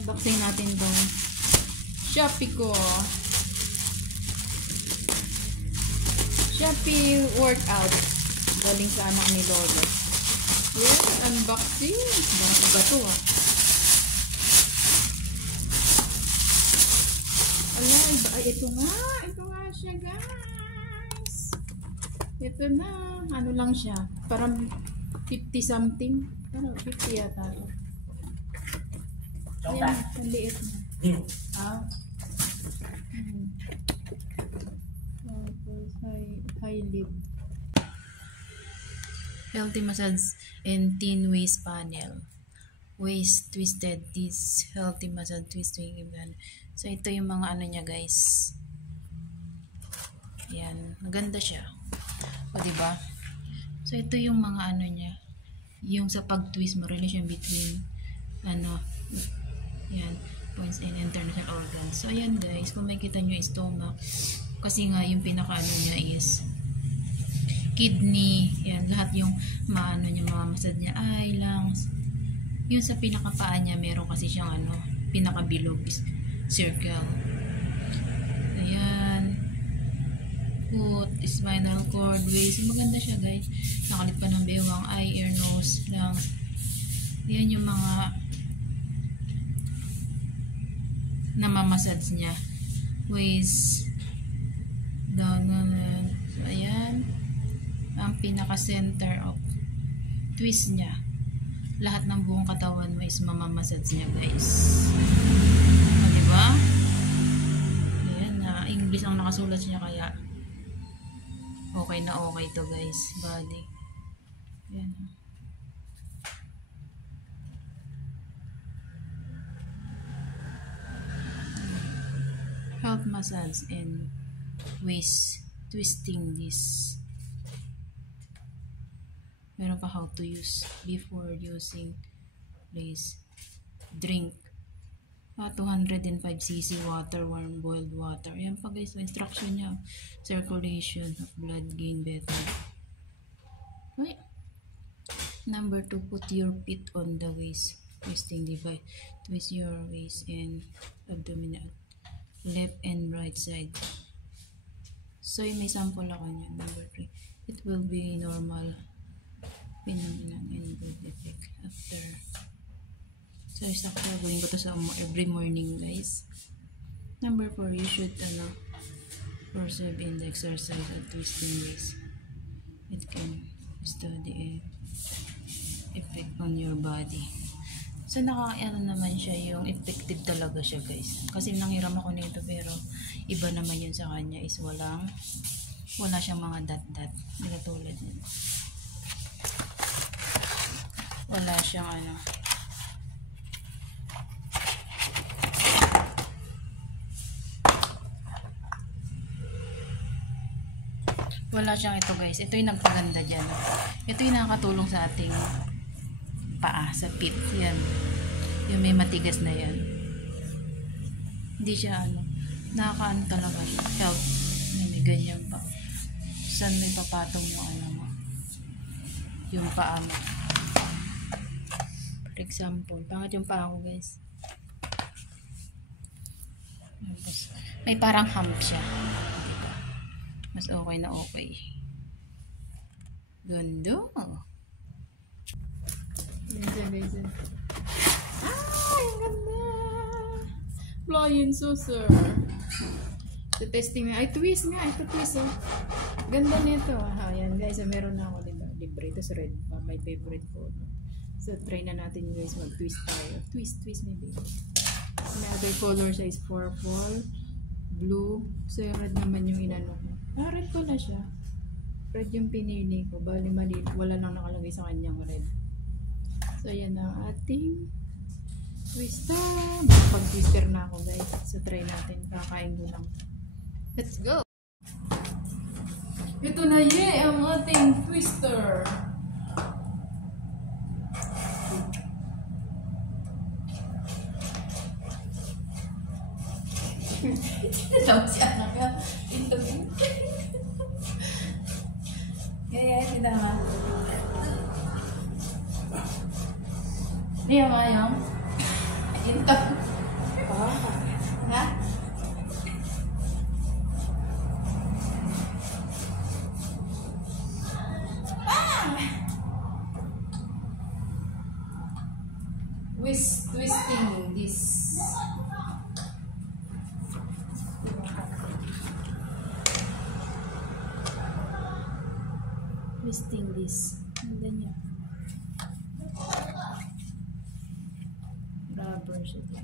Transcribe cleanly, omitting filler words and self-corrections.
Unboxing natin tong Shopee ko. Shopee workout. Galing sa anak ni Lolo. Yes, unboxing. Bakit iba to ah? Ala, iba. Ay, ito nga. Ito nga siya, guys. Ito na. Ano lang siya? Parang 50 something. Ano, 50 yata. Ayan, ang liit na. Ah. Tapos, high lid. Healthy massage and thin waist panel. Waist twisted. This healthy massage twisting. So, ito yung mga ano niya, guys. Ayan. Maganda siya. O, diba? So, ito yung mga ano niya. Yung sa pag-twist mo, relation between ano, yan, points and internal organs. So, ayan guys, kung makikita nyo yung stomach, kasi nga yung pinaka-ano niya is kidney, yan, lahat yung maano niya, mamamasad niya, eye, lungs. Yung sa pinaka-paa niya, meron kasi siyang ano, pinaka-bilog is circle. Ayan. Foot, spinal cord, waist. Maganda siya guys. Nakalit pa ng bewang, eye, ear, nose, lungs. Ayan yung mga namamassage niya. Waist down. So, ayan ang pinaka-center of twist niya. Lahat ng buong katawan mo is mamamassage niya guys. O, diba? Ayan na. English ang nakasulat niya kaya okay na okay to guys. Body. Ayan. Health massage and waist twisting this. Meron pa how to use before using. Please drink 205cc water, warm boiled water. Ayan pa guys, instruction niya. Circulation of blood gain better. Okay. Number 2, put your feet on the waist twisting device. Twist your waist and abdominal, left and right side. So may sample ako niya. Number 3, it will be normal phenomenon and good effect after. So sakto gawin ko to sa every morning guys. Number 4, you should perceive in the exercise of twisting waist. It can study effect on your body. So naka-ano naman siya, yung effective talaga siya guys. Kasi nanghiram ako nito pero iba naman yun sa kanya is wala siyang mga dot-dot. Hindi katulad yun. Wala siyang ano. Wala siyang ito guys. Ito yung nagpaganda dyan. Ito yung nakakatulong sa ating paa, sa feet. Yan. Yung may matigas na yan. Hindi siya ano. Nakakaano talaga siya. Health. May ganyan pa. Saan may papatong mo ano mo. Yung paa mo. For example. Pangit yung paa ko guys. May parang hump siya. Mas okay na okay. Ganda. Ganyan. Ay, ang ganda. Flying saucer. So, testing na. Ay, twist nga. Ito twist oh. Ganda nito. Ayan guys. Meron na ako diba? Libre. Ito sa red pa. My favorite color. So, try na natin guys. Mag-twist tayo. Twist maybe. Another color siya is purple, blue. So, red naman yung inano ko. Red pala siya. Red yung pinili ko. Bali mali. Wala nang nakalagay sa kanyang red. So, yan ang ating twister. Pag-twister na ako guys. So, try natin. Kakain ko lang. Let's go! Ito na ang ating twister. Tawag si anak ka. Ito din. Kaya, hindi na. Iya, Mayong. Ginto. Ha? Twisting this. Twisting this. Ganda niya. Rubber siya.